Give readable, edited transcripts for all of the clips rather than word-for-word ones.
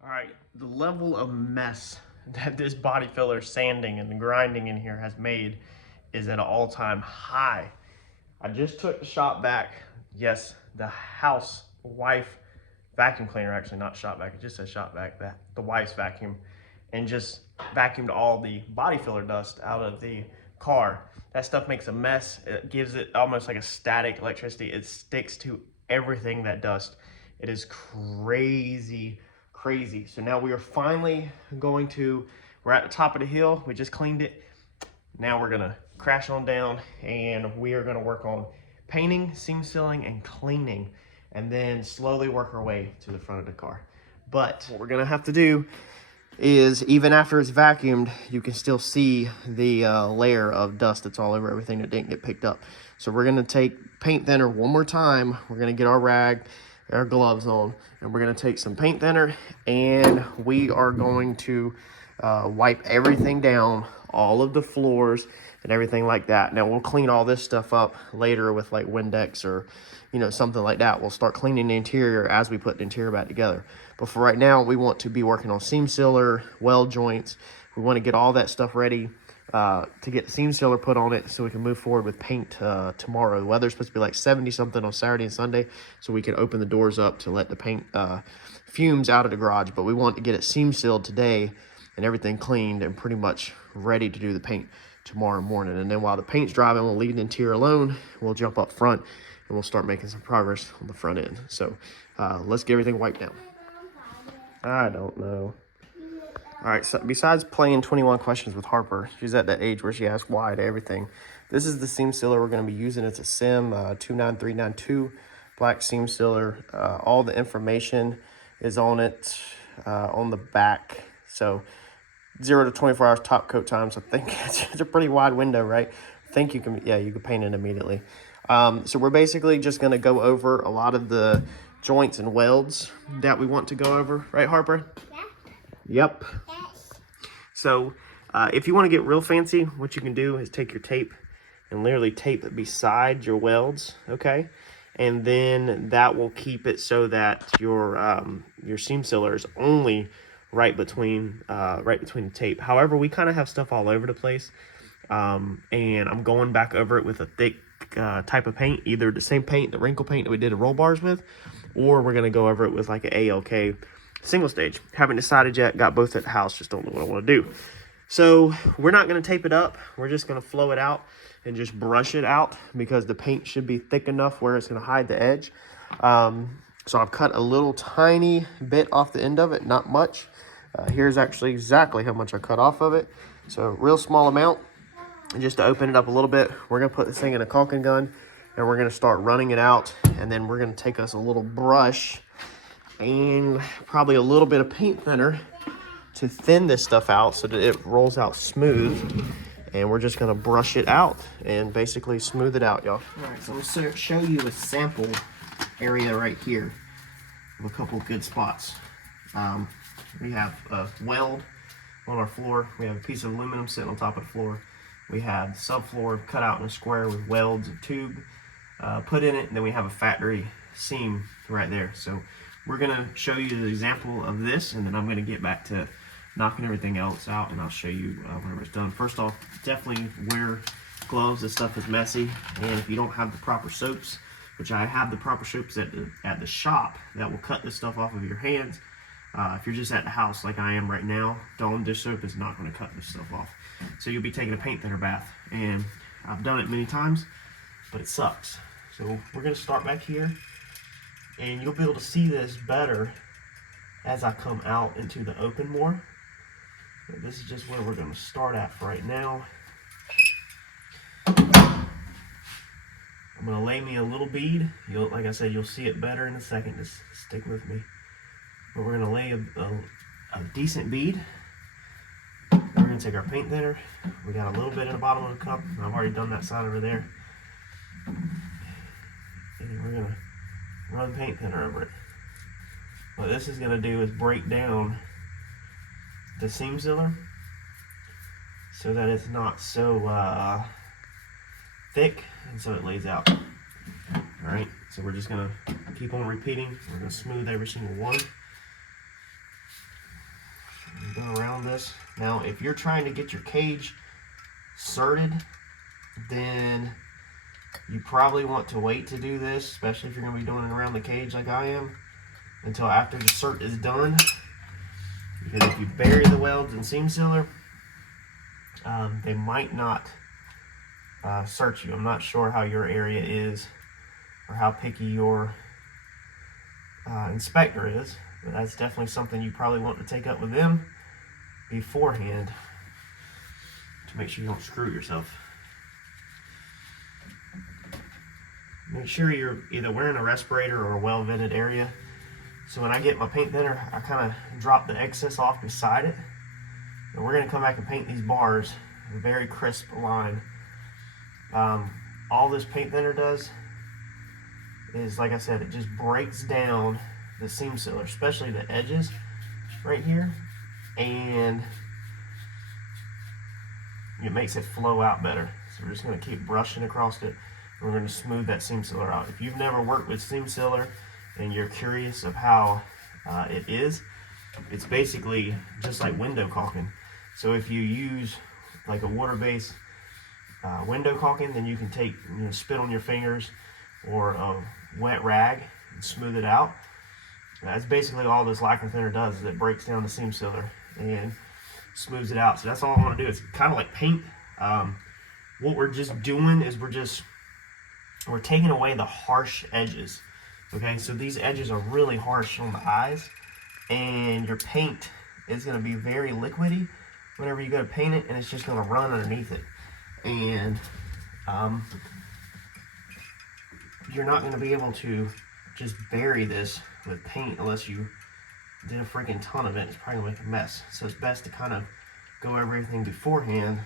All right, the level of mess that this body filler sanding and the grinding in here has made is at an all-time high. I just took the shop vac. Yes, the house wife vacuum cleaner, actually not shop vac, it just says shop vac, the wife's vacuum, and just vacuumed all the body filler dust out of the car. That stuff makes a mess. It gives it almost like a static electricity. It sticks to everything, that dust. It is crazy, crazy. So now we are finally we're at the top of the hill. We just cleaned it. Now we're gonna crash on down and we are gonna work on painting, seam sealing, and cleaning, and then slowly work our way to the front of the car. But what we're gonna have to do is, even after it's vacuumed, you can still see the layer of dust that's all over everything that didn't get picked up. So we're gonna take paint thinner one more time. We're gonna get our rag, our gloves on, and we're gonna take some paint thinner, and we are going to wipe everything down, all of the floors and everything like that. Now we'll clean all this stuff up later with like Windex or something like that. We'll start cleaning the interior as we put the interior back together. But for right now, we want to be working on seam sealer, weld joints. We want to get all that stuff ready to get the seam sealer put on it so we can move forward with paint tomorrow. The weather's supposed to be like 70 something on Saturday and Sunday, so we can open the doors up to let the paint fumes out of the garage. But we want to get it seam sealed today and everything cleaned and pretty much ready to do the paint tomorrow morning. And then while the paint's drying, we'll leave the interior alone. We'll jump up front and we'll start making some progress on the front end. So let's get everything wiped down. I don't know. All right, so besides playing 21 questions with Harper, she's at that age where she asks why to everything. This is the seam sealer we're going to be using. It's a SEM 29392 black seam sealer. All the information is on it on the back. So 0 to 24 hours top coat time. So I think it's a pretty wide window, right? I think you can paint it immediately. So we're basically just going to go over a lot of the joints and welds that we want to go over, right, Harper? Yeah. Yep. Yes. So if you want to get real fancy, what you can do is take your tape and literally tape it beside your welds, okay? And then that will keep it so that your seam sealer is only right between the tape. However, we kind of have stuff all over the place, and I'm going back over it with a thick type of paint, either the same paint, the wrinkle paint that we did the roll bars with, or we're going to go over it with like an ALK single stage. Haven't decided yet, got both at the house, just don't know what I want to do. So we're not going to tape it up, we're just going to flow it out and just brush it out because the paint should be thick enough where it's going to hide the edge. So I've cut a little tiny bit off the end of it, not much. Here's actually exactly how much I cut off of it. So real small amount. And just to open it up a little bit, we're going to put this thing in a caulking gun and we're going to start running it out. And then we're going to take us a little brush and probably a little bit of paint thinner to thin this stuff out so that it rolls out smooth. And we're just going to brush it out and basically smooth it out, y'all. All right, so I'm going to show you a sample area right here of a couple good spots. We have a weld on our floor. We have a piece of aluminum sitting on top of the floor. We have the subfloor cut out in a square with welds and tube put in it. And then we have a factory seam right there. So we're going to show you the example of this, and then I'm going to get back to knocking everything else out, and I'll show you whenever it's done. First off, definitely wear gloves. This stuff is messy, and if you don't have the proper soaps, which I have the proper soaps at the shop that will cut this stuff off of your hands. If you're just at the house like I am right now, Dawn dish soap is not going to cut this stuff off. So you'll be taking a paint thinner bath, and I've done it many times, but it sucks. So we're going to start back here, and you'll be able to see this better as I come out into the open more. But this is just where we're going to start at for right now. I'm going to lay me a little bead. Like I said, you'll see it better in a second. Just stick with me. But we're going to lay a decent bead. Then we're going to take our paint thinner. We got a little bit in the bottom of the cup. I've already done that side over there. And then we're going to run paint thinner over it. What this is going to do is break down the seam sealer so that it's not so thick, and so it lays out. Alright, so we're just going to keep on repeating. We're going to smooth every single one. go around this. Now, if you're trying to get your cage serted, then you probably want to wait to do this, especially if you're going to be doing it around the cage like I am, until after the cert is done. Because if you bury the welds in seam sealer, they might not cert you. I'm not sure how your area is or how picky your inspector is, but that's definitely something you probably want to take up with them beforehand to make sure you don't screw yourself. Make sure you're either wearing a respirator or a well-vented area. So when I get my paint thinner, I kind of drop the excess off beside it. And we're going to come back and paint these bars a very crisp line. All this paint thinner does is, like I said, it just breaks down the seam sealer, especially the edges right here, and it makes it flow out better. So we're just going to keep brushing across it. We're going to smooth that seam sealer out. If you've never worked with seam sealer and you're curious of how it is, it's basically just like window caulking. So if you use like a water-based window caulking, then you can take, spit on your fingers or a wet rag and smooth it out. That's basically all this lacquer thinner does, is it breaks down the seam sealer and smooths it out. So that's all I want to do. It's kind of like paint. What we're just doing is we're taking away the harsh edges. Okay, so these edges are really harsh on the eyes, and your paint is going to be very liquidy whenever you go to paint it, and it's just going to run underneath it. And you're not going to be able to just bury this with paint unless you did a freaking ton of it. It's probably going to make a mess. So it's best to kind of go over everything beforehand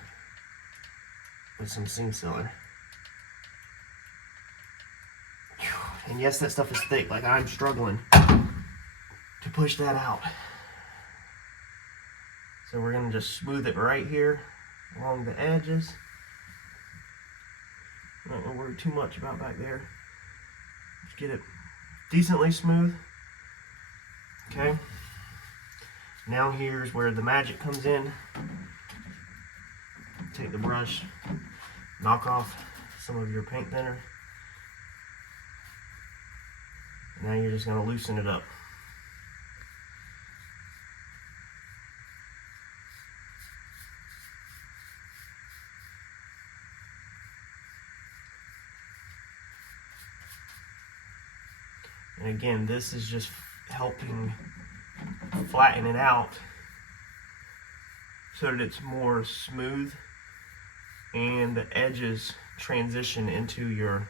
with some seam sealer. And yes, that stuff is thick. Like, I'm struggling to push that out. So we're going to just smooth it right here along the edges. Not going to worry too much about back there. Just get it decently smooth. Okay. Now here's where the magic comes in. Take the brush, knock off some of your paint thinner. Now you're just going to loosen it up. And again, this is just helping flatten it out so that it's more smooth and the edges transition into your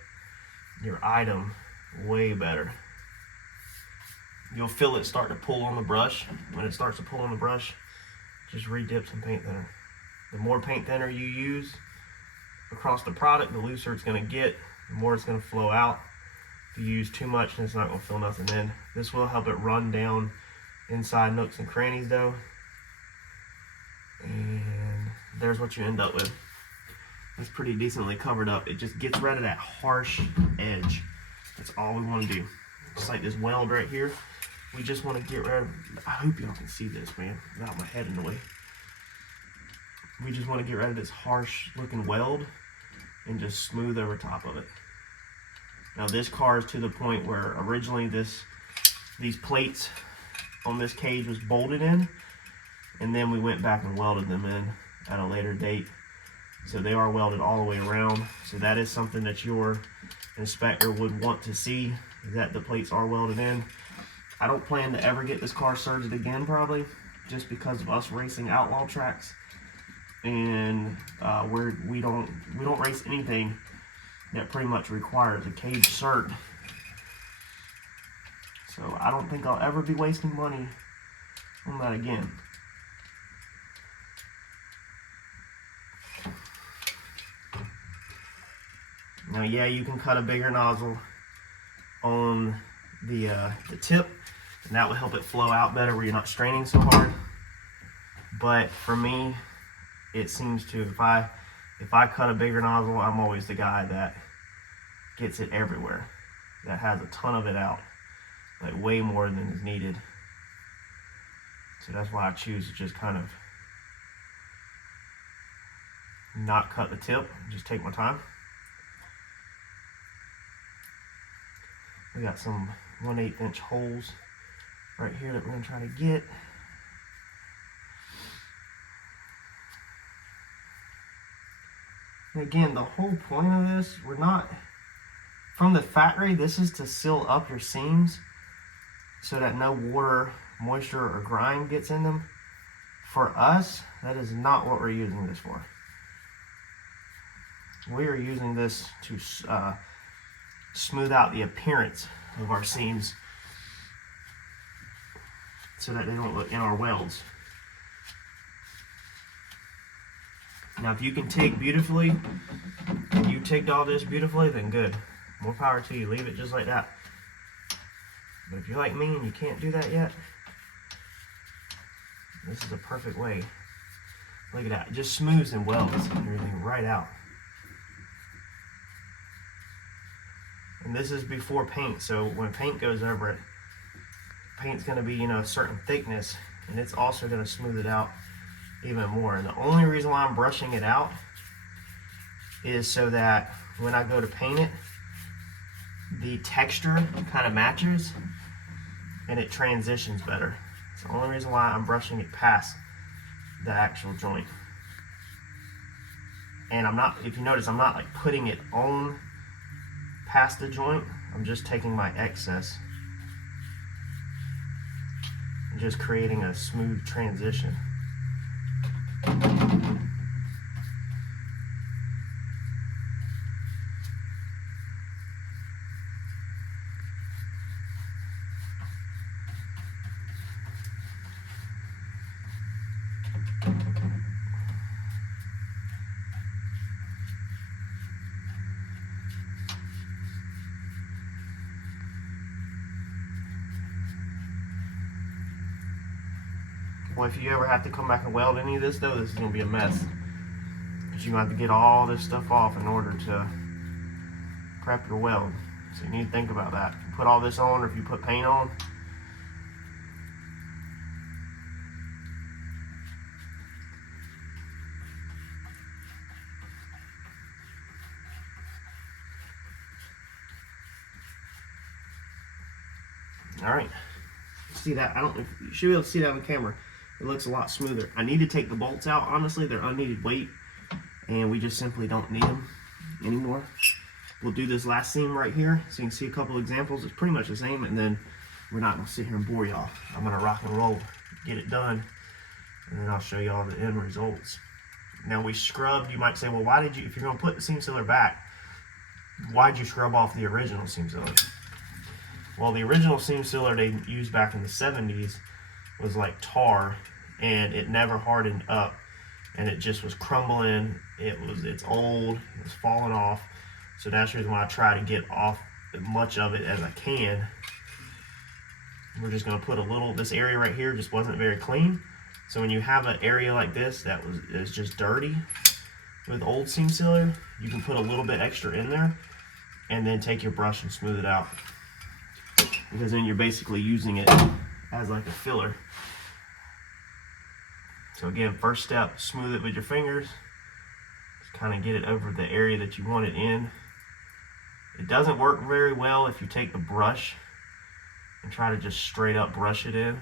item way better. You'll feel it start to pull on the brush. When it starts to pull on the brush, just re-dip some paint thinner. The more paint thinner you use across the product, the looser it's going to get, the more it's going to flow out. If you use too much, then it's not going to fill nothing in. This will help it run down inside nooks and crannies though. And there's what you end up with. That's pretty decently covered up. It just gets rid of that harsh edge. That's all we want to do. Just like this weld right here. We just want to get rid of, I hope y'all can see this, man, without my head in the way. We just want to get rid of this harsh looking weld and just smooth over top of it. Now this car is to the point where originally these plates on this cage was bolted in, and then we went back and welded them in at a later date. So they are welded all the way around. So that is something that your inspector would want to see, that the plates are welded in. I don't plan to ever get this car certed again, probably, just because of us racing outlaw tracks, and we don't race anything that pretty much requires a cage cert. So I don't think I'll ever be wasting money on that again. Now, yeah, you can cut a bigger nozzle on the tip, and that will help it flow out better where you're not straining so hard. But for me, it seems to, if I cut a bigger nozzle, I'm always the guy that gets it everywhere, that has a ton of it out, like way more than is needed. So that's why I choose to just kind of not cut the tip, just take my time. We got some 1/8 inch holes right here that we're going to try to get. And again, the whole point of this, we're not, from the factory, this is to seal up your seams so that no water, moisture, or grime gets in them. For us, that is not what we're using this for. We are using this to smooth out the appearance of our seams so that they don't look in our welds. Now, if you can TIG beautifully, and you TIGged all this beautifully, then good. More power to you. Leave it just like that. But if you're like me and you can't do that yet, this is a perfect way. Look at that. It just smooths and welds everything right out. And this is before paint, so when paint goes over it, paint's going to be, a certain thickness, and it's also going to smooth it out even more. And the only reason why I'm brushing it out is so that when I go to paint it, the texture kind of matches and it transitions better. It's the only reason why I'm brushing it past the actual joint. And I'm not, if you notice, I'm not like putting it on past the joint. I'm just taking my excess and just creating a smooth transition. Well, if you ever have to come back and weld any of this though, this is going to be a mess. Because you're going to have to get all this stuff off in order to prep your weld. So you need to think about that. If you put all this on, or if you put paint on, alright. See that? I don't know if you should be able to see that on camera. It looks a lot smoother. I need to take the bolts out. Honestly, they're unneeded weight, and we just simply don't need them anymore. We'll do this last seam right here so you can see a couple examples. It's pretty much the same, and then we're not going to sit here and bore y'all. I'm going to rock and roll, get it done, and then I'll show you all the end results. Now, we scrubbed. You might say, well, why did you, if you're going to put the seam sealer back, why'd you scrub off the original seam sealer? Well, the original seam sealer they used back in the 70s was like tar, and it never hardened up, and it just was crumbling. It's old, it was falling off. So that's the reason why I try to get off as much of it as I can. We're just going to put a little, this area right here just wasn't very clean. So when you have an area like this that is just dirty with old seam sealer, you can put a little bit extra in there and then take your brush and smooth it out. Because then you're basically using it as like a filler. So again, first step, smooth it with your fingers. Just kind of get it over the area that you want it in. It doesn't work very well if you take the brush and try to just straight up brush it in.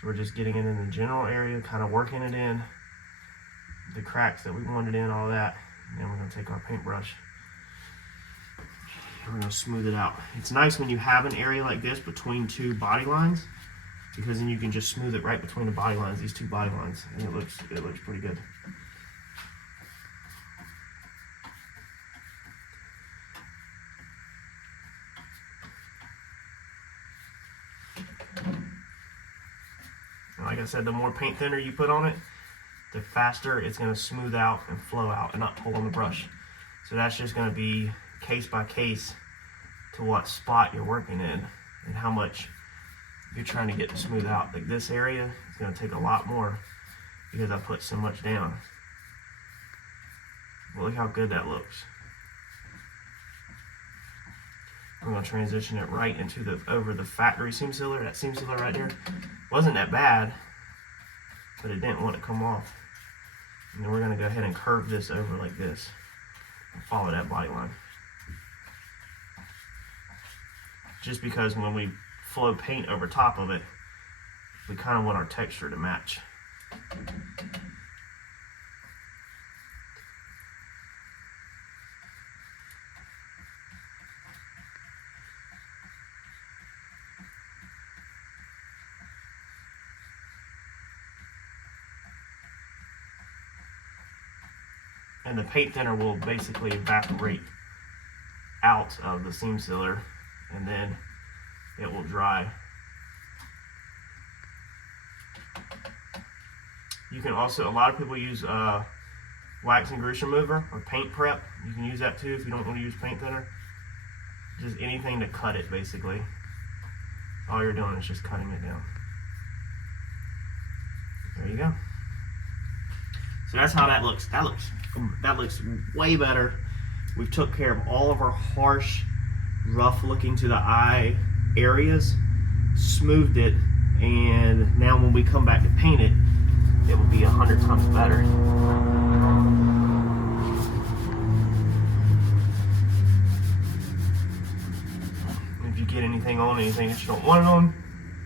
So we're just getting it in the general area, kind of working it in, the cracks that we wanted in, all that. And then we're going to take our paintbrush and we're going to smooth it out. It's nice when you have an area like this between two body lines, because then you can just smooth it right between the body lines, these two body lines, and it looks pretty good. Like I said, the more paint thinner you put on it, the faster it's going to smooth out and flow out and not pull on the brush. So that's just going to be case by case to what spot you're working in and how much you're trying to get to smooth out. Like this area is going to take a lot more because I put so much down. Look how good that looks. I'm gonna transition it right into over the factory seam sealer. That seam sealer right there wasn't that bad, but it didn't want to come off. And then we're gonna go ahead and curve this over like this and follow that body line. Just because when we flow paint over top of it, we kind of want our texture to match. And the paint thinner will basically evaporate out of the seam sealer, and then it will dry. You can also, a lot of people use wax and grease remover or paint prep. You can use that too if you don't want to use paint thinner. Just anything to cut it, basically. All you're doing is just cutting it down. There you go. So that's how that looks. That looks way better. We've took care of all of our harsh, rough looking to the eye areas, smoothed it, and now when we come back to paint it, it will be 100 times better. If you get anything on anything that you don't want it on,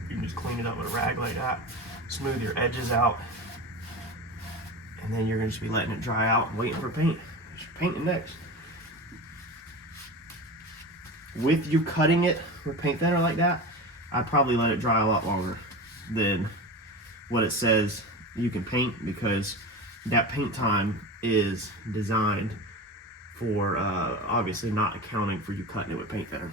you can just clean it up with a rag like that, smooth your edges out, and then you're going to just be letting it dry out and waiting for paint. Just paint it next. With you cutting it with paint thinner like that, I'd probably let it dry a lot longer than what it says you can paint, because that paint time is designed for obviously not accounting for you cutting it with paint thinner.